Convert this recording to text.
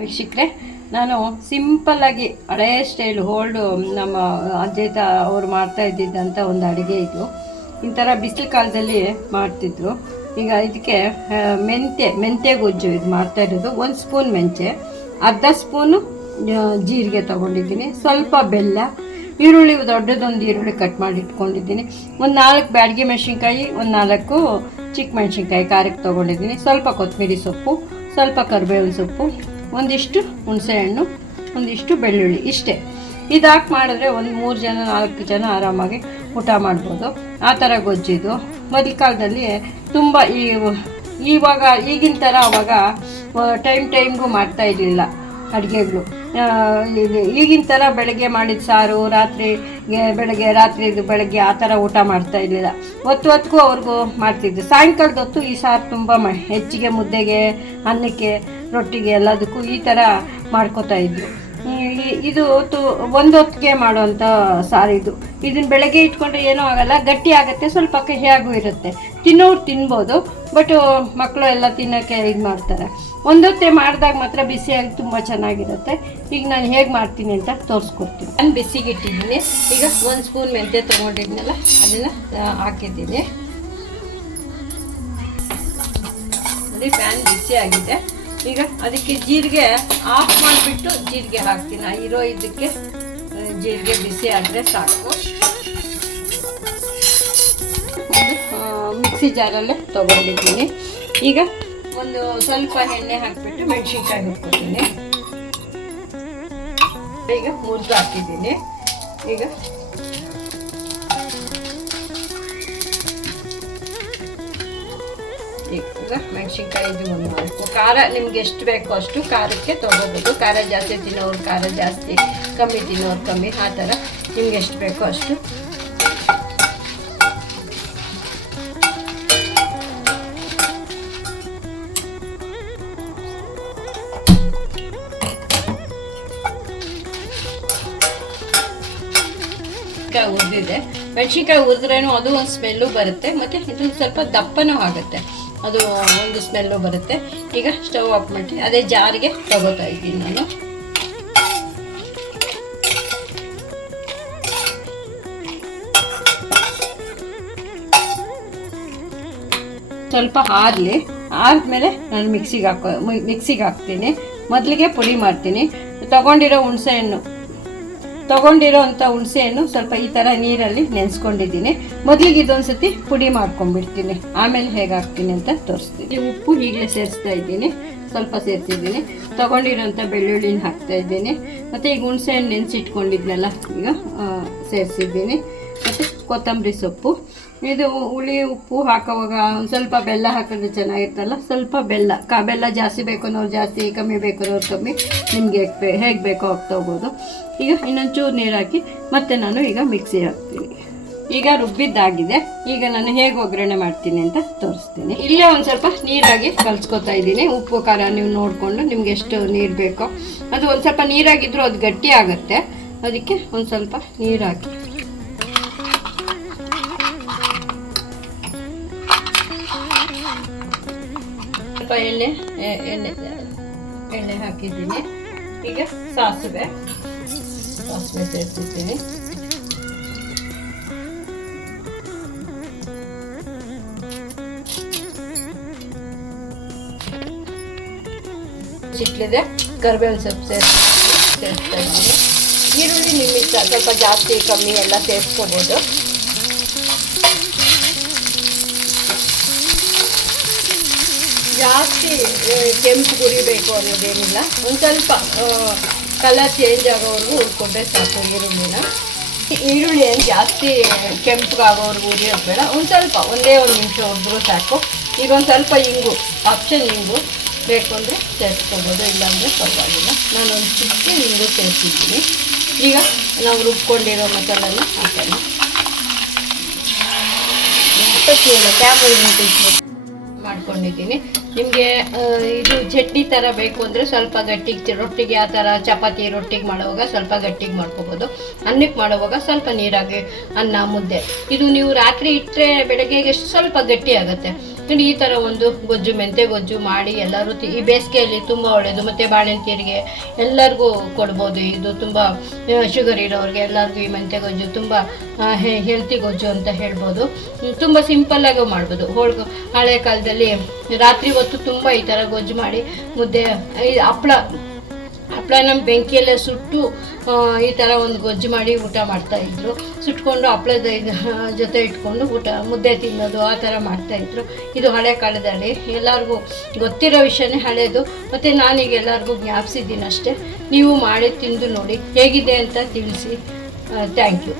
ವೀಕ್ಷಕರೇ, ನಾನು ಸಿಂಪಲ್ಲಾಗಿ ಹಳೇ ಸ್ಟೈಲು ಓಲ್ಡು ನಮ್ಮ ಅಜ್ಜಯ್ತ ಅವ್ರು ಮಾಡ್ತಾ ಇದ್ದಿದ್ದಂಥ ಒಂದು ಅಡುಗೆ ಇದು. ಈ ಥರ ಬಿಸಿಲು ಕಾಲದಲ್ಲಿ ಮಾಡ್ತಿದ್ರು. ಈಗ ಇದಕ್ಕೆ ಮೆಂತ್ಯ ಗೊಜ್ಜು ಇದು ಮಾಡ್ತಾ ಇರೋದು. 1 ಸ್ಪೂನ್ ಮೆಂತ್ಯ, ಅರ್ಧ ಸ್ಪೂನು ಜೀರಿಗೆ ತೊಗೊಂಡಿದ್ದೀನಿ, ಸ್ವಲ್ಪ ಬೆಲ್ಲ, ಈರುಳ್ಳಿ ದೊಡ್ಡದೊಂದು ಈರುಳ್ಳಿ ಕಟ್ ಮಾಡಿ ಇಟ್ಕೊಂಡಿದ್ದೀನಿ, ಒಂದು 4 ಬ್ಯಾಡಗಿ ಮೆಣಸಿನ್ಕಾಯಿ, ಒಂದು 4 ಚಿಕ್ಕ ಮೆಣಸಿನ್ಕಾಯಿ ಖಾರಕ್ಕೆ ತೊಗೊಂಡಿದ್ದೀನಿ, ಸ್ವಲ್ಪ ಕೊತ್ತಂಬರಿ ಸೊಪ್ಪು, ಸ್ವಲ್ಪ ಕರಿಬೇವಿನ ಸೊಪ್ಪು, ಒಂದಿಷ್ಟು ಹುಣಸೆಹಣ್ಣು, ಒಂದಿಷ್ಟು ಬೆಳ್ಳುಳ್ಳಿ, ಇಷ್ಟೇ. ಇದು ಹಾಕಿ ಮಾಡಿದ್ರೆ ಒಂದು 3 ಜನ 4 ಜನ ಆರಾಮಾಗಿ ಊಟ ಮಾಡ್ಬೋದು. ಆ ಥರ ಗೊಜ್ಜಿದು. ಮೊದಲ ಕಾಲದಲ್ಲಿ ತುಂಬ ಇವಾಗ ಈಗಿನ ಥರ ಅವಾಗ ಟೈಮ್ಗೂ ಮಾಡ್ತಾ ಇರಲಿಲ್ಲ ಅಡುಗೆಗಳು. ಈಗಿನ ಥರ ಬೆಳಗ್ಗೆ ಮಾಡಿದ ಸಾರು ಬೆಳಗ್ಗೆ ಆ ಥರ ಊಟ ಮಾಡ್ತಾ ಇರಲಿಲ್ಲ. ಹೊತ್ತಿಗೂ ಅವ್ರಿಗೂ ಮಾಡ್ತಿದ್ರು. ಸಾಯಂಕಾಲದ ಹೊತ್ತು ಈ ಸಾರು ತುಂಬ ಹೆಚ್ಚಿಗೆ ಮುದ್ದೆಗೆ, ಅನ್ನಕ್ಕೆ, ರೊಟ್ಟಿಗೆ ಎಲ್ಲದಕ್ಕೂ ಈ ಥರ ಮಾಡ್ಕೋತಾ ಇದ್ರು. ಇದು ಒಂದು ಹೊತ್ತಿಗೆ ಮಾಡೋವಂಥ ಸಾರು ಇದು. ಇದನ್ನು ಬೆಳಗ್ಗೆ ಇಟ್ಕೊಂಡ್ರೆ ಏನೂ ಆಗೋಲ್ಲ, ಗಟ್ಟಿ ಆಗುತ್ತೆ, ಸ್ವಲ್ಪ ಕಹಿಯಾಗೂ ಇರುತ್ತೆ. ತಿನ್ನೋರು ತಿನ್ಬೋದು, ಬಟ್ ಮಕ್ಕಳು ಎಲ್ಲ ತಿನ್ನೋಕ್ಕೆ ಇದು ಮಾಡ್ತಾರೆ. ಒಂದೊತ್ತೆ ಮಾಡಿದಾಗ ಮಾತ್ರ ಬಿಸಿಯಾಗಿ ತುಂಬ ಚೆನ್ನಾಗಿರುತ್ತೆ. ಈಗ ನಾನು ಹೇಗೆ ಮಾಡ್ತೀನಿ ಅಂತ ತೋರಿಸ್ಕೊಡ್ತೀನಿ. ನಾನು ಬಿಸಿಗೆ ಇಟ್ಟಿದ್ದೀನಿ. ಈಗ 1 ಸ್ಪೂನ್ ಮೆಂತ್ಯ ತೊಗೊಂಡಿದ್ನಲ್ಲ ಅದನ್ನು ಹಾಕಿದ್ದೀನಿ. ನೋಡಿ, ಪ್ಯಾನ್ ಬಿಸಿ ಆಗಿದೆ. ಈಗ ಅದಕ್ಕೆ ಜೀರಿಗೆ ಆಫ್ ಮಾಡಿಬಿಟ್ಟು ಜೀರಿಗೆ ಹಾಕ್ತೀನಿ. ಇರೋ ಇದಕ್ಕೆ ಜೀರಿಗೆ ಬಿಸಿ ಆದರೆ ಸಾಕು. ಮಿಕ್ಸಿ ಜಾರಲ್ಲೇ ತೊಗೊಂಡಿದ್ದೀನಿ. ಈಗ ಒಂದು ಸ್ವಲ್ಪ ಎಣ್ಣೆ ಹಾಕಿಬಿಟ್ಟು ಮೆಣಸಿನ್ಕಾಯಿ ಹುರ್ಕೊತೀನಿ. ಈಗ ಮುರಿದು ಹಾಕಿದ್ದೀನಿ. ಈಗ ಮೆಣಸಿನ್ಕಾಯಿ ಇದು ಒಂದು 4. ಖಾರ ನಿಮ್ಗೆ ಎಷ್ಟು ಬೇಕೋ ಅಷ್ಟು ಖಾರಕ್ಕೆ ತೊಗೋಬೋದು. ಖಾರ ಜಾಸ್ತಿ ತಿನ್ನೋರು ಖಾರ ಜಾಸ್ತಿ, ಕಮ್ಮಿ ತಿನ್ನೋರು ಕಮ್ಮಿ, ಆ ಥರ ನಿಮ್ಗೆ ಎಷ್ಟು ಬೇಕೋ ಅಷ್ಟು. ಹುರಿದಿದೆ. ಮೆಣಸಿನ್ಕಾಯಿ ಹುರಿದ್ರೇನು ಅದು ಒಂದು ಸ್ಮೆಲ್ಲು ಬರುತ್ತೆ, ಮತ್ತು ಇದು ಸ್ವಲ್ಪ ದಪ್ಪನೂ ಆಗುತ್ತೆ, ಅದು ಒಂದು ಸ್ಮೆಲ್ಲು ಬರುತ್ತೆ. ಈಗ ಸ್ಟವ್ ಆಫ್ ಮಾಡಿ ಅದೇ ಜಾರಿಗೆ ತಗೋತಾ ಇದ್ದೀನಿ ನಾನು. ಸ್ವಲ್ಪ ಆದ್ಮೇಲೆ ನಾನು ಮಿಕ್ಸಿಗೆ ಹಾಕ್ತೀನಿ. ಮೊದಲಿಗೆ ಪುಡಿ ಮಾಡ್ತೀನಿ. ತೊಗೊಂಡಿರೋಂಥ ಹುಣಸೆಹಣ್ಣು ಸ್ವಲ್ಪ ಈ ಥರ ನೀರಲ್ಲಿ ನೆನೆಸ್ಕೊಂಡಿದ್ದೀನಿ. ಮೊದಲಿಗೆ ಇದೊಂದು ಸತಿ ಪುಡಿ ಮಾಡ್ಕೊಂಡ್ಬಿಡ್ತೀನಿ, ಆಮೇಲೆ ಹೇಗೆ ಹಾಕ್ತೀನಿ ಅಂತ ತೋರಿಸ್ತೀನಿ. ಉಪ್ಪು ಈಗಲೇ ಸೇರಿಸ್ತಾ ಇದ್ದೀನಿ, ಸ್ವಲ್ಪ ಸೇರಿಸಿದ್ದೀನಿ. ತೊಗೊಂಡಿರೋಂಥ ಬೆಳ್ಳುಳ್ಳಿನ ಹಾಕ್ತಾ ಇದ್ದೀನಿ. ಮತ್ತು ಈಗ ಹುಣಸೆಹಣ್ಣು ನೆನೆಸಿಟ್ಕೊಂಡಿದ್ನಲ್ಲ ಈಗ ಸೇರಿಸಿದ್ದೀನಿ. ಮತ್ತು ಕೊತ್ತಂಬರಿ ಸೊಪ್ಪು. ಇದು ಹುಳಿ ಉಪ್ಪು ಹಾಕೋವಾಗ ಒಂದು ಸ್ವಲ್ಪ ಬೆಲ್ಲ ಹಾಕಿದ್ರೆ ಚೆನ್ನಾಗಿರ್ತಲ್ಲ. ಸ್ವಲ್ಪ ಬೆಲ್ಲ ಜಾಸ್ತಿ ಬೇಕು ಅನ್ನೋರು ಜಾಸ್ತಿ, ಕಮ್ಮಿ ಬೇಕು ಅನ್ನೋರು ಕಮ್ಮಿ, ನಿಮಗೆ ಹೇಗೆ ಬೇಕೋ ಹೋಗ್ತೋಗ್ಬೋದು. ಈಗ ಇನ್ನೊಂಚೂರು ನೀರು ಹಾಕಿ ಮತ್ತೆ ನಾನು ಈಗ ಮಿಕ್ಸಿ ಹಾಕ್ತೀನಿ. ಈಗ ರುಬ್ಬಿದ್ದಾಗಿದೆ. ಈಗ ನಾನು ಹೇಗೆ ಒಗ್ಗರಣೆ ಮಾಡ್ತೀನಿ ಅಂತ ತೋರಿಸ್ತೀನಿ. ಇಲ್ಲೇ ಒಂದು ಸ್ವಲ್ಪ ನೀರಾಗಿ ಕಲಿಸ್ಕೊತಾ ಇದ್ದೀನಿ. ಉಪ್ಪು ಖಾರ ನೀವು ನೋಡಿಕೊಂಡು ನಿಮ್ಗೆ ಎಷ್ಟು ನೀರು ಬೇಕೋ. ಅದು ಒಂದು ಸ್ವಲ್ಪ ನೀರಾಗಿದ್ರೂ ಅದು ಗಟ್ಟಿ ಆಗುತ್ತೆ, ಅದಕ್ಕೆ ಒಂದು ಸ್ವಲ್ಪ ನೀರು ಹಾಕಿ ಸ್ವಲ್ಪ ಎಣ್ಣೆ ಹಾಕಿದ್ದೀನಿ. ಈಗ ಸಾಸಿವೆ ಸೇರಿಸಿದ್ದೀನಿ. ಚಿಟ್ಲಿದೆ ಕರಿಬೇವಿನ ಸೊಪ್ಪು ಸೇರಿಸ್ತಾ ಇದ್ದೀನಿ. ಈರುಳ್ಳಿ ನಿಮ್ಮ ಇಷ್ಟ, ಸ್ವಲ್ಪ ಜಾಸ್ತಿ ಕಮ್ಮಿ ಎಲ್ಲ ಸೇರಿಸ್ಕೋಬೋದು. ಜಾಸ್ತಿ ಕೆಂಪು ಗುರಿಬೇಕು ಅನ್ನೋದೇನಿಲ್ಲ, ಒಂದು ಸ್ವಲ್ಪ ಕಲರ್ ಚೇಂಜ್ ಆಗೋವರೆಗೂ ಹುರ್ಕೊಂಡ್ರೆ ಸಾಕು ಈರುಳ್ಳಿ ಏನು ಜಾಸ್ತಿ ಕೆಂಪಗಾಗೋವರೆಗೂ ಹುರಿಯೋದು ಬೇಡ. ಒಂದು ಸ್ವಲ್ಪ ಒಂದೇ 1 ನಿಮಿಷ ಹುರಿದ್ರೂ ಸಾಕು. ಈಗ ಒಂದು ಸ್ವಲ್ಪ ಆಪ್ಷನ್ ಹಿಂಗು ಬೇಕು ಅಂದರೆ ಸೇರಿಸ್ಕೊಬೋದು, ಇಲ್ಲಾಂದರೆ ಪರವಾಗಿಲ್ಲ. ನಾನೊಂದು ಚಿಕ್ಕ ಹಿಂಗು ಸೇರಿಸಿದ್ದೀನಿ. ಈಗ ನಾವು ರುಬ್ಕೊಂಡಿರೋ ಮಸಾಲನ್ನ ಹಾಕೋಣ. ಮಾಡ್ಕೊಂಡಿದ್ದೀನಿ. ನಿಮಗೆ ಇದು ಚಟ್ನಿ ಥರ ಬೇಕು ಅಂದರೆ ಸ್ವಲ್ಪ ಗಟ್ಟಿಗೆ, ರೊಟ್ಟಿಗೆ ಆ ಥರ ಚಪಾತಿ ರೊಟ್ಟಿಗೆ ಮಾಡುವಾಗ ಸ್ವಲ್ಪ ಗಟ್ಟಿಗೆ ಮಾಡ್ಕೋಬೋದು. ಅನ್ನಕ್ಕೆ ಮಾಡುವಾಗ ಸ್ವಲ್ಪ ನೀರಾಗಿ ಅನ್ನ ಮುದ್ದೆ ಇದು ನೀವು ರಾತ್ರಿ ಇಟ್ಟರೆ ಬೆಳಗ್ಗೆಗೆ ಸ್ವಲ್ಪ ಗಟ್ಟಿ ಆಗುತ್ತೆ. ನೋಡಿ ಈ ಥರ ಒಂದು ಗೊಜ್ಜು, ಮೆಂತೆ ಗೊಜ್ಜು ಮಾಡಿ ಎಲ್ಲರೂ ಈ ಬೇಸಿಗೆಯಲ್ಲಿ ತುಂಬ ಒಳ್ಳೆಯದು. ಮತ್ತು ಬಾಣಂತಿಯರಿಗೆ ಎಲ್ಲರಿಗೂ ಕೊಡ್ಬೋದು. ಇದು ತುಂಬ ಶುಗರ್ ಇರೋರಿಗೆ ಎಲ್ಲರಿಗೂ ಈ ಮೆಂತೆ ಗೊಜ್ಜು ತುಂಬ ಹೆಲ್ತಿ ಗೊಜ್ಜು ಅಂತ ಹೇಳ್ಬೋದು. ತುಂಬ ಸಿಂಪಲ್ಲಾಗಿ ಮಾಡ್ಬೋದು. ಹಳೆ ಕಾಲದಲ್ಲಿ ರಾತ್ರಿ ಹೊತ್ತು ತುಂಬ ಈ ಥರ ಗೊಜ್ಜು ಮಾಡಿ ಮುದ್ದೆ, ಹಪ್ಪಳನ ಬೆಂಕಿಯಲ್ಲೇ ಸುಟ್ಟು ಈ ಥರ ಒಂದು ಗೊಜ್ಜು ಮಾಡಿ ಊಟ ಮಾಡ್ತಾಯಿದ್ರು. ಸುಟ್ಕೊಂಡು ಹಪ್ಪಳದ ಜೊತೆ ಇಟ್ಕೊಂಡು ಮುದ್ದೆ ತಿನ್ನೋದು ಆ ಥರ ಮಾಡ್ತಾಯಿದ್ರು. ಇದು ಹಳೆ ಕಾಲದಲ್ಲಿ ಎಲ್ಲರಿಗೂ ಗೊತ್ತಿರೋ ವಿಷಯನೇ ಹಳೆಯದು. ಮತ್ತು ನಾನೀಗ ಎಲ್ಲರಿಗೂ ಜ್ಞಾಪಿಸಿದ್ದೀನಿ ಅಷ್ಟೇ. ನೀವು ಮಾಡಿ ತಿಂದು ನೋಡಿ ಹೇಗಿದೆ ಅಂತ ತಿಳಿಸಿ. Thank you.